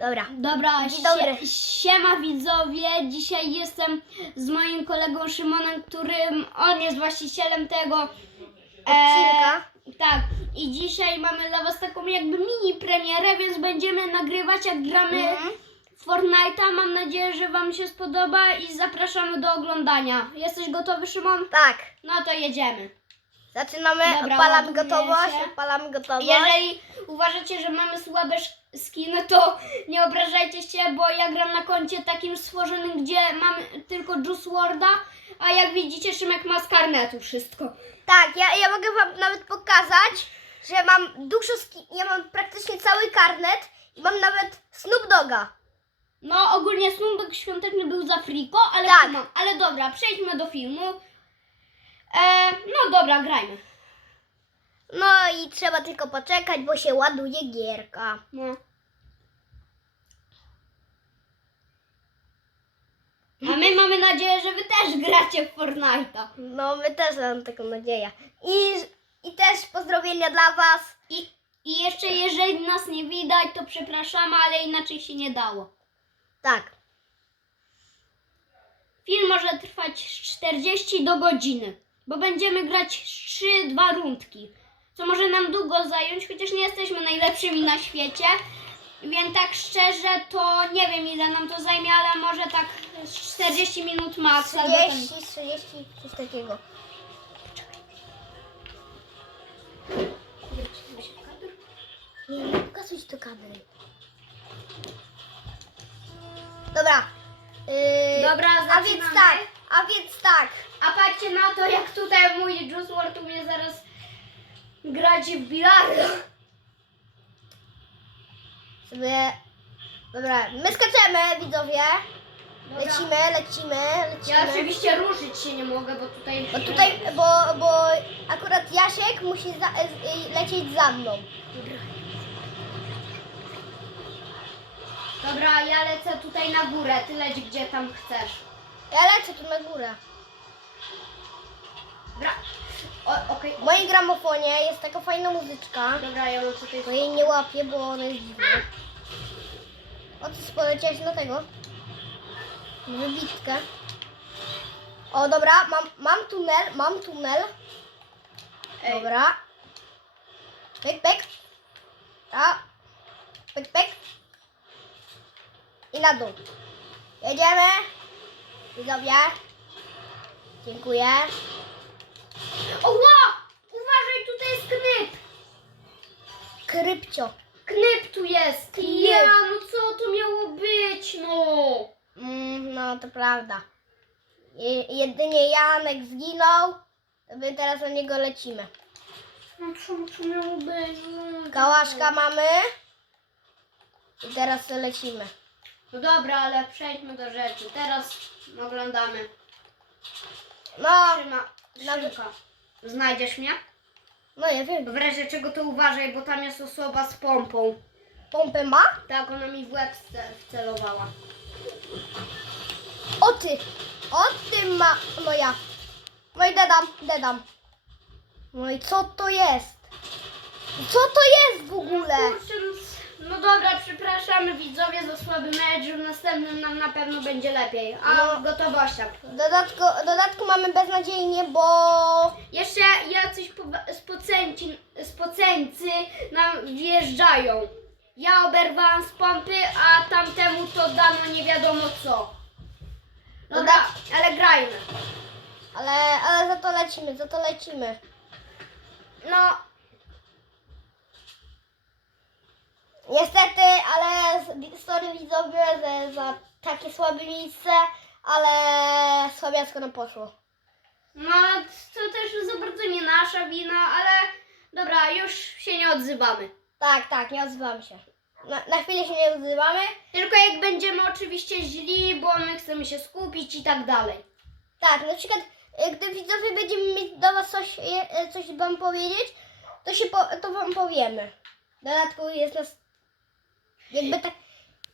Dobra. Dobra, Dzień dobry. sie, siema widzowie. Dzisiaj jestem z moim kolegą Szymonem, którym on jest właścicielem tego Odcinka. tak. I dzisiaj mamy dla was taką jakby mini premierę, więc będziemy nagrywać jak gramy Mhm. Fortnite'a. Mam nadzieję, że wam się spodoba i zapraszamy do oglądania. Jesteś gotowy Szymon? Tak. No to jedziemy. Zaczynamy. Dobra, ładuje gotowość. się. Odpalamy gotowość. Jeżeli uważacie, że mamy słabe sz- skiny, to nie obrażajcie się, bo ja gram na koncie takim stworzonym, gdzie mam tylko Juice Worda, a jak widzicie Szymek ma z karnetu wszystko. Tak, ja, ja mogę wam nawet pokazać, że mam dużo skin. Ja mam praktycznie cały karnet i mam nawet Snoop Doga. No ogólnie Snumbek świąteczny był za friko, ale Tak. Ale dobra, przejdźmy do filmu. E, no dobra, grajmy. No i trzeba tylko poczekać, bo się ładuje gierka. No. A my mamy nadzieję, że wy też gracie w Fortnite'a. No my też mam taką nadzieję. I, i też pozdrowienia dla was. I, I jeszcze jeżeli nas nie widać, to przepraszamy, ale inaczej się nie dało. Tak. Film może trwać 40 do godziny, bo będziemy grać 3-2 rundki, co może nam długo zająć, chociaż nie jesteśmy najlepszymi na świecie. Więc tak szczerze, to nie wiem ile nam to zajmie, ale może tak 40 minut max. albo tam- 30, 30, coś takiego. Nie, nie pokazuj do kamery. Dobra. Yy, Dobra, a więc tak, a więc tak. A patrzcie na to, jak tutaj mój Juice WRLD umie zaraz grać w bilardo. Sobie. Dobra, my skaczemy, widzowie. Dobra. Lecimy, lecimy, lecimy. Ja oczywiście ruszyć się nie mogę, bo tutaj... Bo tutaj, bo, bo akurat Jasiek musi za, y, lecieć za mną. Dobra, ja lecę tutaj na górę, ty leć gdzie tam chcesz. Ja lecę tu na górę. Dobra. O, okej. W moim gramofonie jest taka fajna muzyczka. Dobra, ja mam tutaj... Bo jej nie łapię, bo ona jest dziwna. O, ty poleciałeś na tego? Wybitkę. O, dobra, mam, mam tunel, mam tunel. Ej. Dobra. Pyk, pyk. A. Pyk, pyk. I na dół. Jedziemy. Widzowie. Dziękuję. Oła! Uważaj, tutaj jest knyp! Krypcio. Knyp tu jest! Knyp. Ja, no co to miało być, no? Mm, no, to prawda. Je, jedynie Janek zginął, to my teraz na niego lecimy. No co to miało być? No, Kałaszka mamy. I teraz to lecimy. No dobra, ale przejdźmy do rzeczy. Teraz oglądamy. No, Trzyma, Nawet- Szymka. Znajdziesz mnie? no nie wiem. W razie czego to uważaj, bo tam jest osoba z pompą. Pompę ma? Tak, ona mi w łeb wce- wcelowała. O ty! O ty ma... No ja. No i dedam, dedam. No i co to jest? Co to jest w ogóle? Kurczę, no- no dobra, przepraszamy widzowie za słaby mecz, w następnym nam na pewno będzie lepiej. A No. gotowościach. W dodatku, w dodatku mamy beznadziejnie, bo... Jeszcze jacyś po- spoceńci, spoceńcy nam wjeżdżają. Ja oberwałam z pompy, a tamtemu to dano nie wiadomo co. Dobra, ale grajmy. Ale, ale za to lecimy, za to lecimy. No, Niestety, ale sorry widzowie za, za takie słabe miejsce, ale słabiacko nam poszło. no to też za bardzo nie nasza wina, ale dobra, już się nie odzywamy. Tak, tak, nie odzywamy się. Na, na chwilę się nie odzywamy. Tylko jak będziemy oczywiście źli, bo my chcemy się skupić i tak dalej. Tak, na przykład, e, gdy widzowie będziemy mieć do was coś, e, e, coś wam powiedzieć, to się po, to wam powiemy. W dodatku jest nas jakby tak...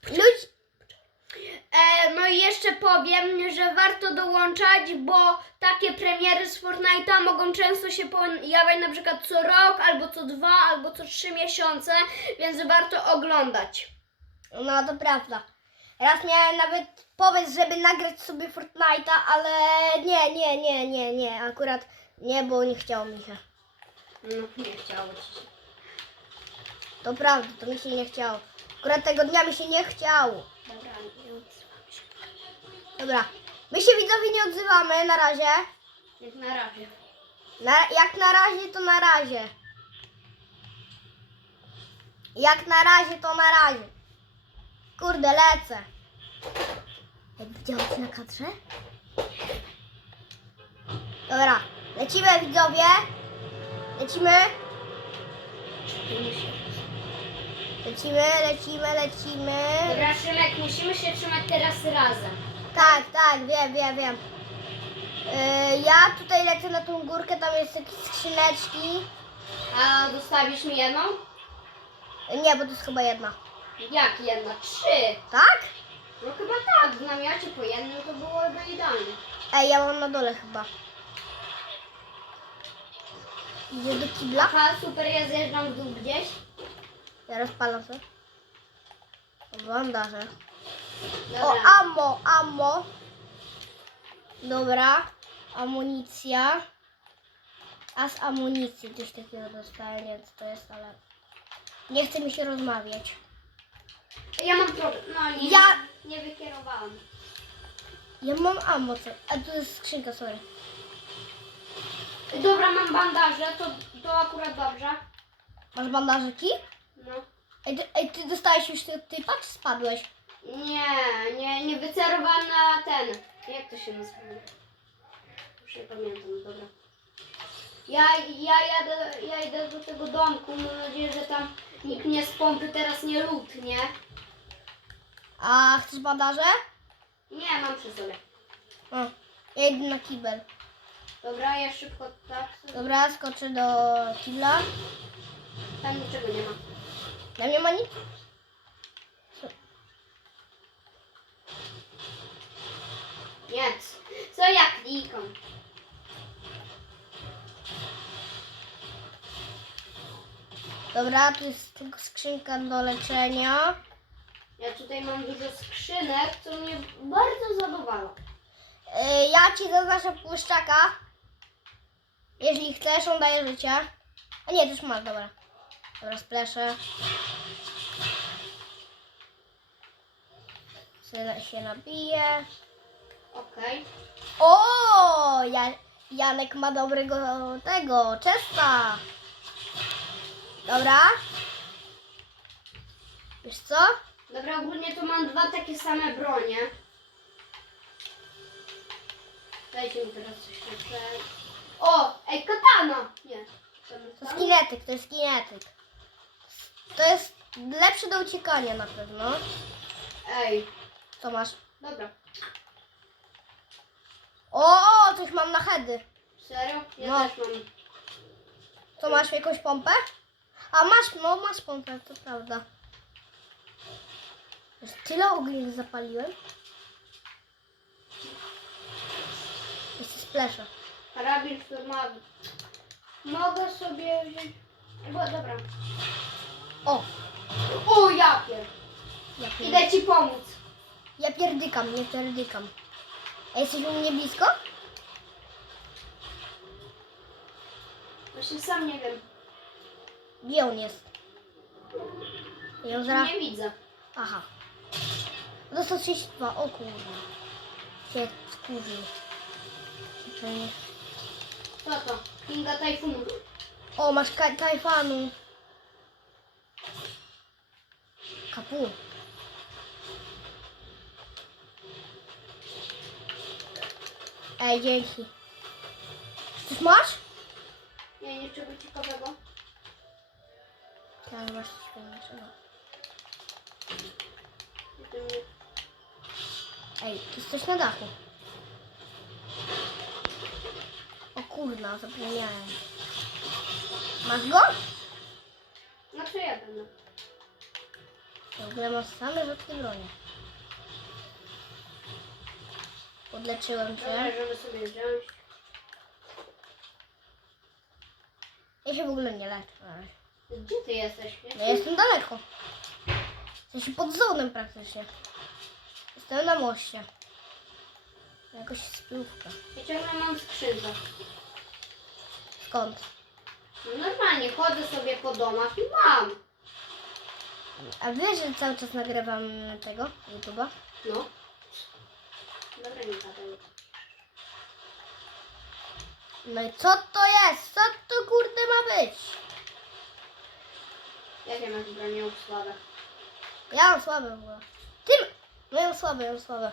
Ludzi... E, no i jeszcze powiem, że warto dołączać, bo takie premiery z Fortnite'a mogą często się pojawiać na przykład co rok, albo co dwa, albo co trzy miesiące, więc warto oglądać. No to prawda. Raz miałem nawet pomysł, żeby nagrać sobie Fortnite'a, ale nie, nie, nie, nie, nie. Akurat nie, bo nie chciało mi się. No, nie chciało ci się. To prawda, to mi się nie chciało. Akurat tego dnia mi się nie chciało. Dobra, nie odzywam się. Dobra. My się widzowie nie odzywamy na razie. Jak na razie. Na, jak na razie, to na razie. Jak na razie, to na razie. Kurde, lecę. Jak widziałeś na kadrze? Dobra, lecimy widzowie. Lecimy, Musimy się. Lecimy, lecimy, lecimy. Dobra, Szymek, musimy się trzymać teraz razem. Tak, tak, wiem, wiem, wiem. Yy, ja tutaj lecę na tą górkę, tam jest jakieś skrzyneczki. A dostawisz mi jedną? Nie, bo to jest chyba jedna. Jak jedna? Trzy. Tak? No chyba tak, w namiocie po jednym to byłoby idealnie. Ej, ja mam na dole chyba. Idzie do kibla? Aha, super, ja zjeżdżam w dół gdzieś. Ja rozpalam sobie. Bandaże. O, ammo, ammo. Dobra. Amunicja. A z amunicji coś takiego dostałem, co to jest, ale... Nie chce mi się rozmawiać. Ja mam problem. No nie, Ja- nie wykierowałam. Ja mam ammo, co... A tu jest skrzynka, sorry. Dobra, mam bandaże, to, to akurat dobrze. Masz bandażyki? No. Ej, ty, ej, ty dostałeś już ty, typa, czy spadłeś? Nie, nie, nie wycerowałam na ten. Jak to się nazywa? Już nie pamiętam, dobra. Ja, ja, jadę, ja idę do tego domku, mam nadzieję, że tam nikt mnie z pompy teraz nie lutnie. A chcesz bandaże? Nie, mam przy sobie. O, ja idę na kibel. Dobra, ja szybko tak. Dobra, skoczę do kibla. Tam niczego nie ma. Tam nie ma nic? Nic. Co ja klikam? Dobra, tu jest tylko skrzynka do leczenia. Ja tutaj mam dużo skrzynek, co mnie bardzo zadowala. Yy, ja ci zaznaczę błyszczaka. Jeśli chcesz, on daje życie. A nie, też masz, dobra. Dobra, spleszę. Syna się nabije. Okej. O, ja, Janek ma dobrego tego, czesta. Dobra. Wiesz co? Dobra, ogólnie tu mam dwa takie same bronie. Dajcie mi teraz coś jeszcze. O, ej, katana! Nie. To To jest kinetyk, to jest kinetyk. To jest lepsze do uciekania na pewno. Ej, Co masz? dobra. O, coś mam na heady. Serio? Ja No. też mam. Co masz jakąś pompę? A masz, no masz pompę, to prawda. Już tyle ognia zapaliłem. Jeszcze spleszę. Karabin szturmowy. Mogę sobie wziąć. Bo, dobra. O, O, jakie! Idę ci pomóc. Ja pierdykam, nie pierdykam. A jesteś u mnie blisko? Właśnie sam nie wiem. Gdzie on jest? Ja zaraz... Nie widzę. Aha. Dostał 32, o kurwa. Się skurzył. To nie... Co to? Kinga Tajfunu. O, masz ka- tajfanu. Kapu. Ej, dzięki. Coś masz? Nie, niczego ciekawego. Tak, masz coś fajniejszego. Nie, nie- Ej, to jest coś na dachu. O kurna, zapomniałem. Masz go? Ja będę. W ogóle masz same rzadkie bronie. Podleczyłem Dobra, cię. żeby sobie wziąć. Ja się w ogóle nie leczę. Gdzie ty jesteś? No jestem daleko. Jesteś pod zonem praktycznie. Jestem na moście. Jakoś spłówka. Ja ciągle mam skrzydła. Skąd? No normalnie, chodzę sobie po domach i mam. A wiesz, że cały czas nagrywam tego YouTube'a? No. Dobra, nie. No i co to jest? Co to kurde ma być? Jakie masz bronię słabe? Ja mam słabe w ogóle. Tym! No ja mam słabe, ja mam słabe.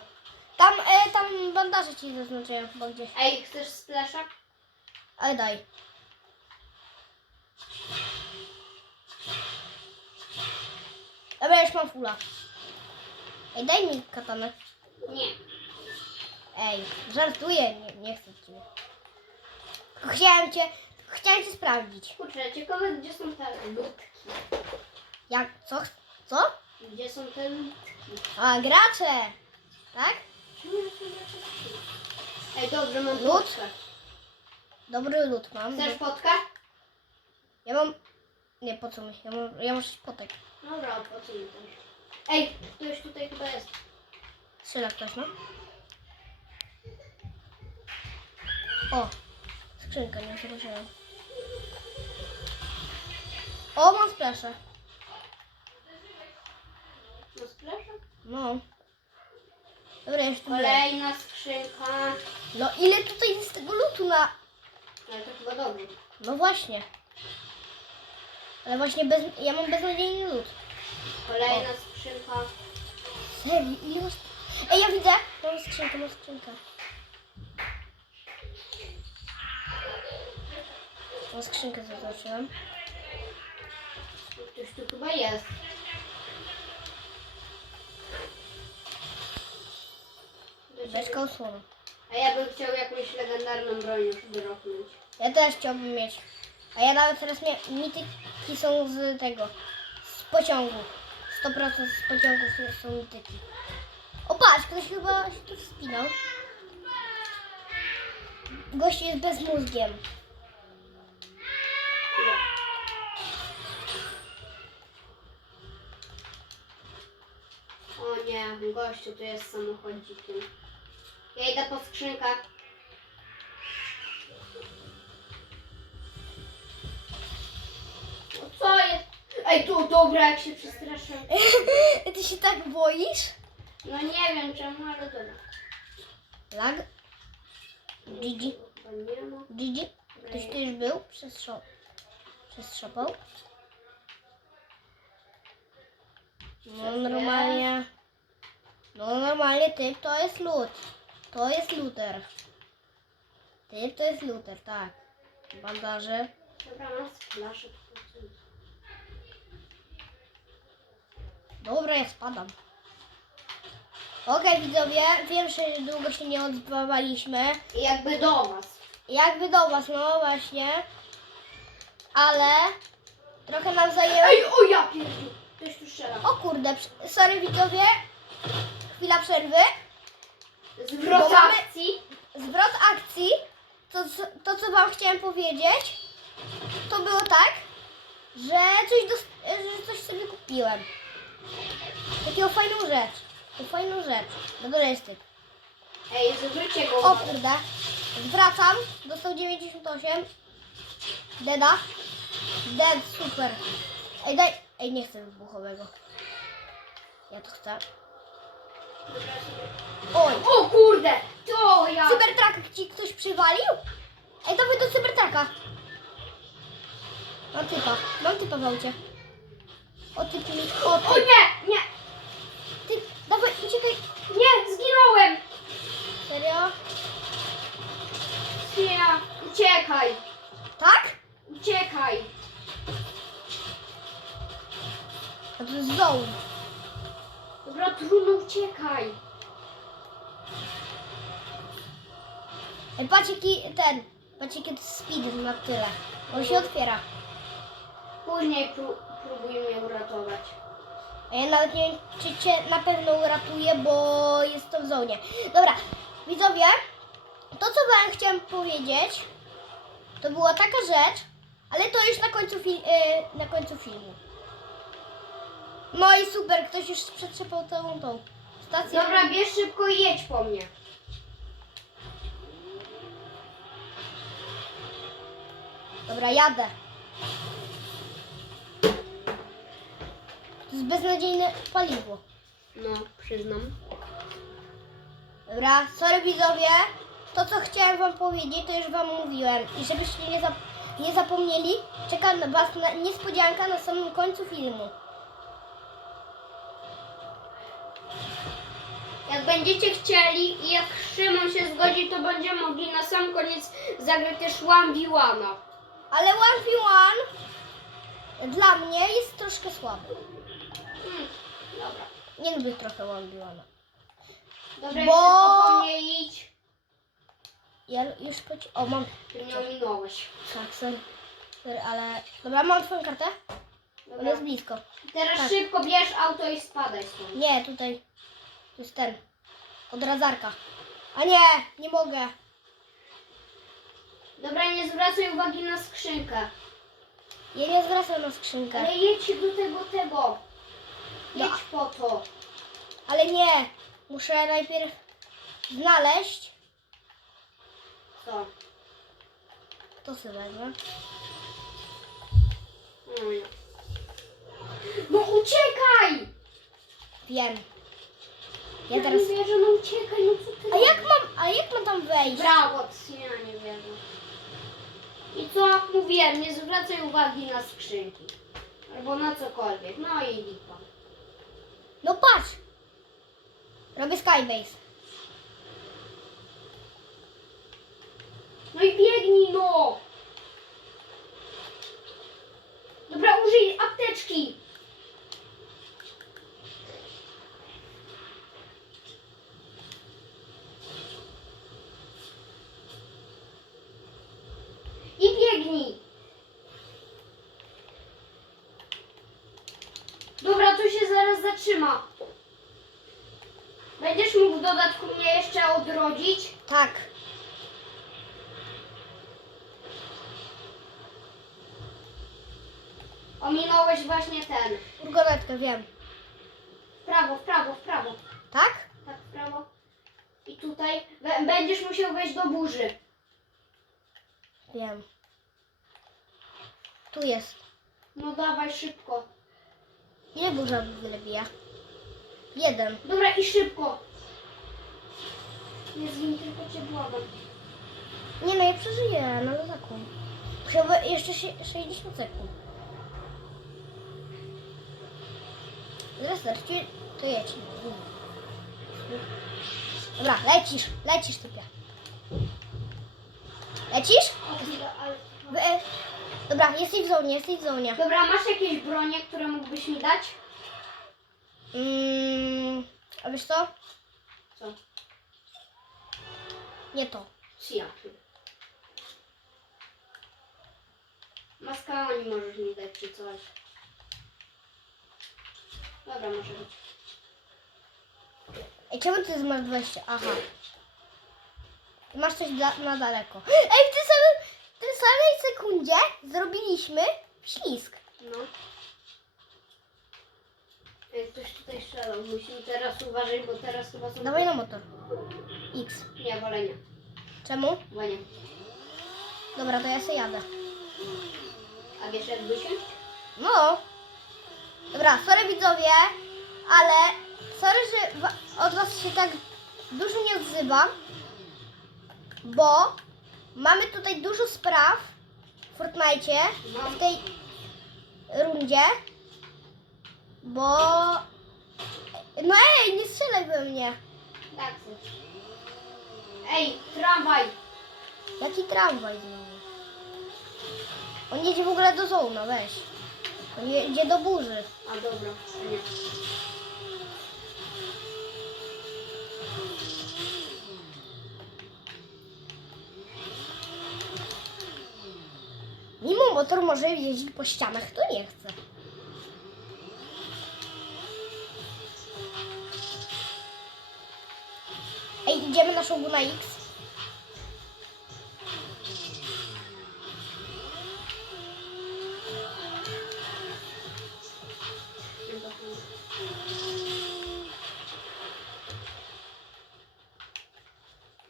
Tam, e, tam bandaże ci zaznaczyłem chyba gdzieś. Ej, chcesz splasha? Ale daj. Dobra, już mam fula. Ej, daj mi katanę. Nie. Ej, żartuję, nie, nie chcę cię. Chciałem cię, chciałem cię sprawdzić. Kurczę, ciekawe gdzie są te ludki. Jak, co, co? Gdzie są te ludki? A, gracze! Tak? Czemu ja sobie Ej, dobrze, mam Lód? Dobry lód mam. Chcesz potkę? Ja mam... Nie, po co mi? Ja mam, ja mam potek. Dobra, po co mi też? Ej, ktoś tutaj chyba jest. Strzela ktoś, no. O! Skrzynka, nie zobaczyłem. O, mam splasza. No splasha? No. Dobra, jeszcze. Kolejna skrzynka. No ile tutaj jest tego lutu na... Ale to chyba dobrze. No właśnie. Ale właśnie bez... ja mam beznadziejny lód. Kolejna skrzynka. Serio, ile masz... Ej, ja widzę! Mam skrzynkę, mam skrzynkę. Mam skrzynkę zaznaczyłem. Ktoś tu chyba jest. Bez konsolu. A ja bym chciał jakąś legendarną broń już wyroknąć. Ja też chciałbym mieć. A ja nawet teraz mia- mityki są z tego. Z pociągu. 100% z pociągu są- mityki. O patrz, ktoś chyba się tu wspinał. Gościu jest bezmózgiem. O nie, gościu tu jest samochodzikiem. Ja idę po skrzynkę. O, co jest? Ej, tu dobra, jak się przestraszę. Ty się tak boisz? No nie wiem czemu, ale dobra. Lag? Gigi? Chyba nie ma. Gigi? Ktoś tu już był? Przestrzo- Przestrzopał? No normalnie. No normalnie typ to jest lód. To jest luter. Typ to jest luter, tak. Bandaże. Dobra, mam flaszę. Dobra, ja spadam. Okej widzowie, wiem, że długo się nie odzywaliśmy. Jakby do was. Jakby do was, no właśnie. Ale trochę nam zajęło. Ej, o ja pierdolę. Ktoś tu strzela. O kurde, sorry widzowie. Chwila przerwy. Zwrot Bo mamy- akcji. Zwrot akcji. To, co- to, co wam chciałem powiedzieć, to było tak, że coś, dos- że coś sobie kupiłem. Taką fajną rzecz. Taką fajną rzecz. No to jest typ. Ej, zwróćcie go. O kurde. Zwracam. Dostał 98. Deda. Dead, super. Ej, daj. Ej, nie chcę wybuchowego. Ja to chcę. Oj. O kurde, to ja. Cybertrak ci ktoś przywalił? Ej, to wy do cybertraka. Mam typa. Mam typa w aucie. O typ mi. O O ty. nie, nie, Ty. Dawaj, uciekaj. nie, zginąłem. Serio? Nie, uciekaj, Tak? uciekaj. Zone. Dobra, trudno, uciekaj. Ej, patrz jaki ten. Patrz jaki to speed na tyle. On się otwiera. Później pró- próbuj mnie uratować. A ja nawet nie wiem, czy cię na pewno uratuję, bo jest to w zonie. Dobra, widzowie, to co wam chciałam powiedzieć, to była taka rzecz, ale to już na końcu, y, na końcu filmu. No i super, ktoś już przetrzepał całą tą stację. Dobra, bierz szybko i jedź po mnie. Dobra, jadę. To jest beznadziejne paliwo. No, przyznam. Dobra, sorry widzowie. To co chciałem wam powiedzieć, to już wam mówiłem. I żebyście nie, zap nie zapomnieli, czeka na was na niespodzianka na samym końcu filmu. Jak będziecie chcieli i jak Szymon się zgodzi, to będziemy mogli na sam koniec zagrać też 1v1. Ale 1v1 dla mnie jest troszkę słaby. Hmm, dobra. Nie lubię trochę 1v1. Dobra, Bo- mnie idź. Ja już poci... O, mam. Ty mnie ominąłeś. Tak, sorry. sorry. ale... Dobra, mam twoją kartę? Ona Dobra. jest blisko. Teraz tak. szybko bierz auto i spadaj stąd. Nie, tutaj. To jest ten. Od razarka. A nie, nie mogę. Dobra, nie zwracaj uwagi na skrzynkę. Ja nie zwracam na skrzynkę. Ale jedź do tego, tego. Jedź No. po to. Ale nie. Muszę najpierw znaleźć. Co? To sobie wezmę. No, no uciekaj! Wiem. Ja teraz... nie wierzę, no uciekaj, no co ty A jak mam, a jak mam tam wejść? Brawo, ja nie wierzę. I co? Mówiłem, nie zwracaj uwagi na skrzynki. Albo na cokolwiek. No i lipa. No patrz. Robię skybase. No i biegnij, no! Dobra, użyj apteczki. I biegnij. Dobra, tu się zaraz zatrzyma. Będziesz mógł w dodatku mnie jeszcze odrodzić? Tak. Ominąłeś właśnie ten. Furgonetkę, wiem. W prawo, w prawo, w prawo. Tak? Tak, w prawo. I tutaj będziesz musiał wejść do burzy. Wiem. Tu jest. No dawaj szybko. Ile burza wybija? Jeden. Dobra i szybko. Nie zgiń, tylko cię błagam. Nie no, ja przeżyję na lezaku. Chyba jeszcze się- 60 sekund. Zaraz starczy, to jedź. Dobra, lecisz, lecisz typie. Lecisz? E, dobra, jesteś w zonie, jesteś w zonie. Dobra, masz jakieś bronie, które mógłbyś mi dać? Mm, a wiesz co? Co? Nie to. Siapy. Maskałani możesz mi dać czy coś. Dobra, może być. Ej, czemu ty masz 20? Aha. Masz coś da- na daleko. Ej, w samej, w tej samej sekundzie zrobiliśmy ślizg. No. Ej, ktoś tutaj strzelał. Musimy teraz uważać, bo teraz chyba są... Dawaj na motor. X. Nie, wolę nie. Czemu? Bo nie. Dobra, to ja sobie jadę. A wiesz jak wysiąść? No. Dobra, sorry widzowie, ale sorry, że wa- od was się tak dużo nie odzywam, bo mamy tutaj dużo spraw w Fortnite, w tej rundzie, bo... No ej, nie strzelaj we mnie. Tak. Ej, tramwaj! Jaki tramwaj znowu? On jedzie w ogóle do zona, weź. On jedzie do burzy. A dobra, nie. Mimo motor może jeździć po ścianach, to nie chce. Ej, idziemy na szogu na X.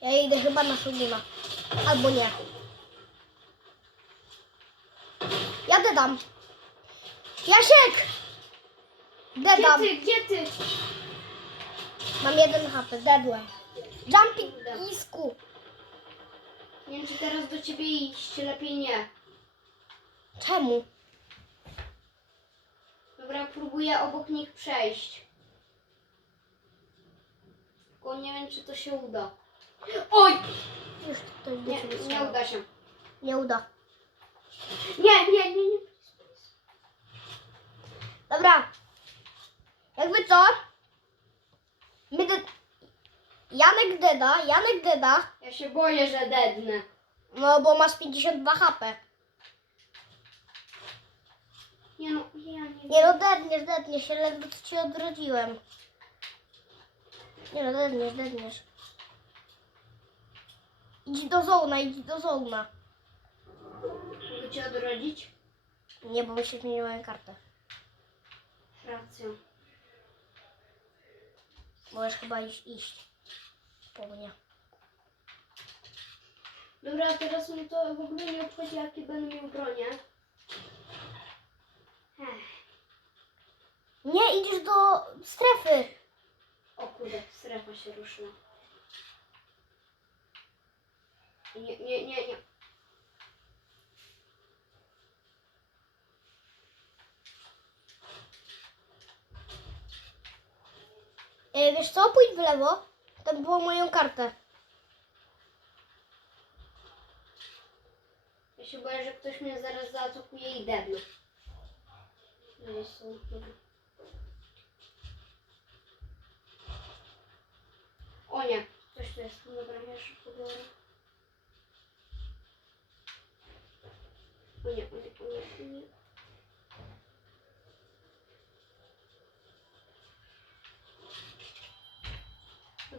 Ja idę chyba na Szugina. Albo nie. Dedam. Jasiek! Gdzie ty, gdzie ty? Mam jeden HP, dedłem. Jumping isku. Nie wiem, czy teraz do ciebie iść, lepiej nie. Czemu? Dobra, próbuję obok nich przejść. Tylko nie wiem, czy to się uda. Oj! Już ktoś do Nie, ciebie nie uda się. Nie uda. Nie, nie, nie, nie. Dobra. Jakby co? My de... Janek deda, Janek deda. Ja się boję, że dednę. No bo masz 52 HP. Nie no, ja nie Nie no, dedniesz, dedniesz się, ledwo co ci odrodziłem. Nie no, dedniesz, dedniesz. Idź do zona, idź do zona. Mogę cię odrodzić? Nie, bo mi się zmieniła moją kartę. Racja. Możesz chyba iść, iść. Po mnie. Dobra, teraz mnie to w ogóle nie obchodzi, jakie będę miał bronię. Ech. Nie, idziesz do strefy. O kurde, strefa się ruszyła. Nie, nie, nie, nie. E, wiesz co, pójdź w lewo. Tam było moją kartę. Ja się boję, że ktoś mnie zaraz zaatakuje i dednę. No. O nie, coś tu jest. Dobra, ja szybko biorę. O nie, o nie, o nie, o nie.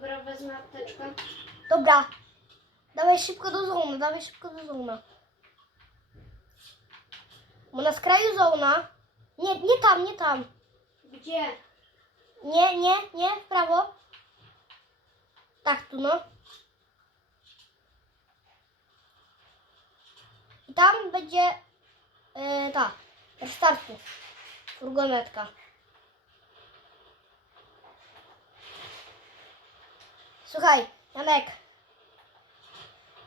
Dobra, wezmę apteczkę. Dobra. Dawaj szybko do zona, dawaj szybko do zona. Bo na skraju zona. Nie, nie tam, nie tam. Gdzie? Nie, nie, nie, w prawo. Tak, tu no. I tam będzie e, ta, startu. Furgonetka. Słuchaj, Janek.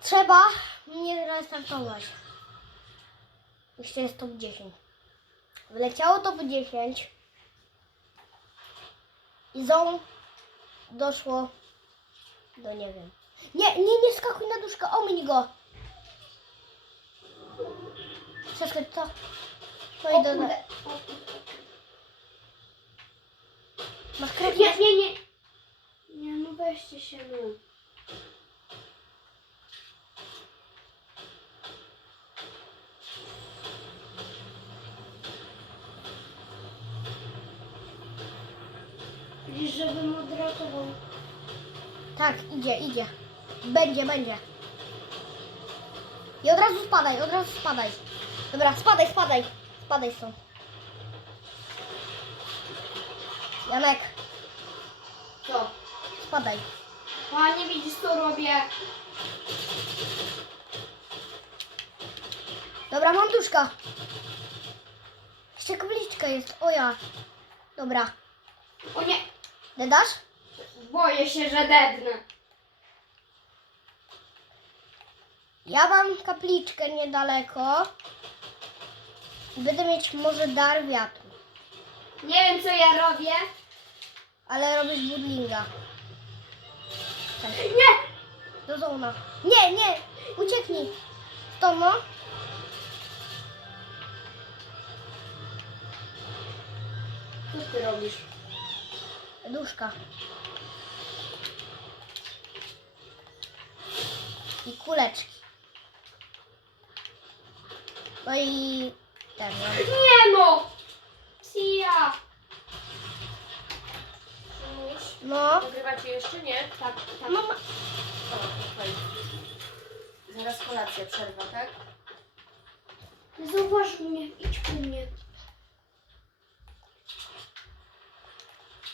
Trzeba mnie restartować. Jeszcze jest top 10. Wyleciało top 10. I zone doszło do nie wiem. Nie, nie, nie skakuj na duszkę, omiń go. Przeszedł to. No i do... Masz krew? Nie, nie, nie. Nie, no weźcie się, no. Widzisz, żebym odratował. Tak, idzie, idzie. Będzie, będzie. I od razu spadaj, od razu spadaj. Dobra, spadaj, spadaj. Spadaj stąd. Janek, Co? Spadaj. Panie, widzisz, co robię? Dobra, mam duszka. Jeszcze kapliczka jest, o ja. Dobra, O nie, dodasz? boję się, że dednę. Ja mam kapliczkę niedaleko. Będę mieć może dar wiatru. Nie wiem, co ja robię. Ale robisz budlinga. Nie! Do zona. Nie, nie! Ucieknij. To no. Co ty robisz? Duszka. I kuleczki. No i ten no. Nie no! Sia! No. Nagrywacie jeszcze, nie? Tak, tak. Mama. O, okej. Zaraz kolacja, przerwa, tak? Zauważ mnie, idź po mnie.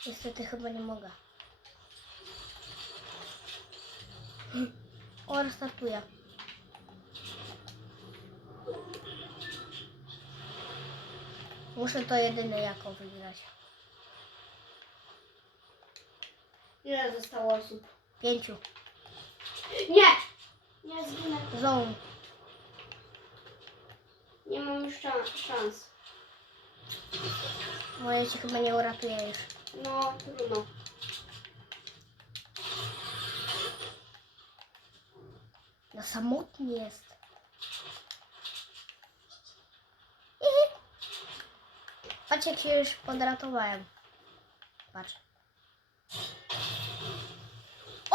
Niestety chyba nie mogę. O, restartuję. Muszę to jedyne jako wygrać. Ile zostało osób? Pięciu. Nie! Nie zginę. Zone. Nie mam już szans. szans. Moje się chyba nie uratuje już. No, trudno. No samotny jest. Ihi. Patrz jak się już podratowałem. Patrz.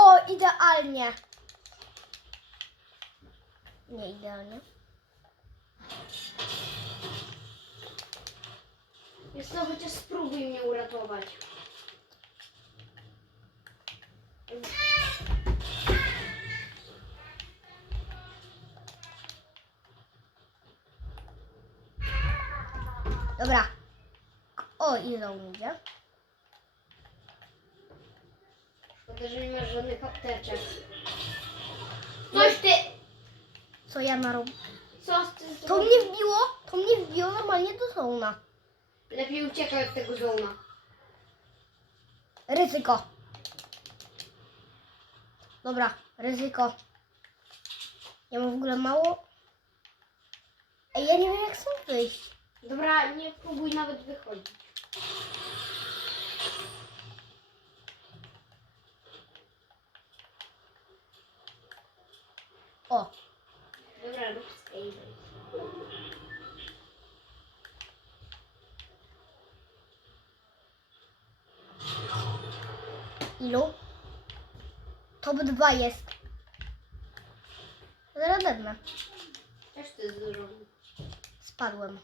O, idealnie. Nie idealnie. Jest to chociaż spróbuj mnie uratować. Dobra. O, i zone idzie. Szkoda, że nie masz żadnych apteczek. Coś ty... Co ja narobię? Co ty To zrobił? mnie wbiło, to mnie wbiło normalnie do zona. Lepiej uciekaj od tego zona. Ryzyko. Dobra, ryzyko. Ja mam w ogóle mało. Ej, ja nie wiem jak stąd wyjść. Dobra, nie próbuj nawet wychodzić. O, Dobra, rób escape. ilu? Top 2 jest. Zaraz dednę. Też ty zrobił. Spadłem.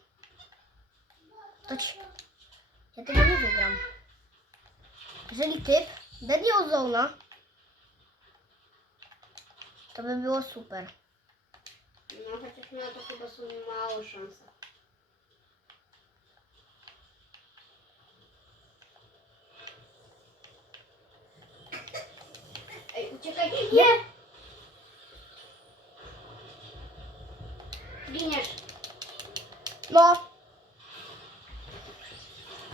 To ci... Ja tego nie wygram. Jeżeli typ ozona, to by było super. No chociaż miał to chyba są małe szanse. Ej, uciekaj. Nie! Giniesz. No,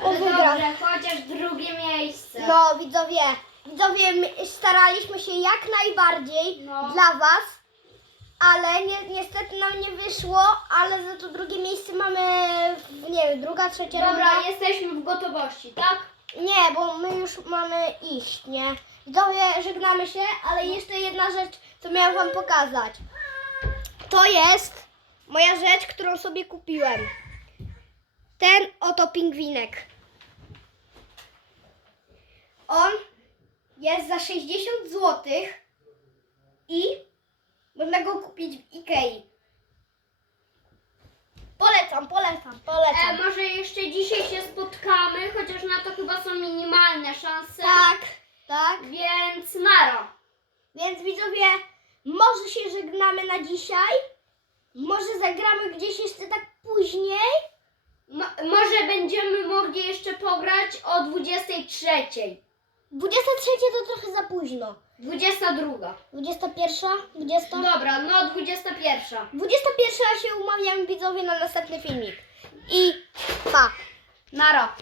Ale wygrał. dobrze, chociaż drugie miejsce. No, widzowie, widzowie, my staraliśmy się jak najbardziej No. dla Was, ale ni niestety nam nie wyszło, ale za to drugie miejsce mamy, w- nie wiem, druga, trzecia Dobra, runda. jesteśmy w gotowości, tak? Nie, bo my już mamy iść, nie? Widzowie, żegnamy się, ale jeszcze jedna rzecz, co miałam Wam pokazać. To jest moja rzecz, którą sobie kupiłem. Ten oto pingwinek. On jest za 60 zł i można go kupić w Ikei. Polecam, polecam, E, polecam. może jeszcze dzisiaj się spotkamy, chociaż na to chyba są minimalne szanse. Tak, tak. Więc Nara. Więc widzowie, może się żegnamy na dzisiaj. Może zagramy gdzieś jeszcze tak później. Mo- może będziemy mogli jeszcze pograć o 23. 23 to trochę za późno. 22. 21, 20. Dobra, no 21. 21 się umawiamy widzowie na następny filmik. I pa. Nara.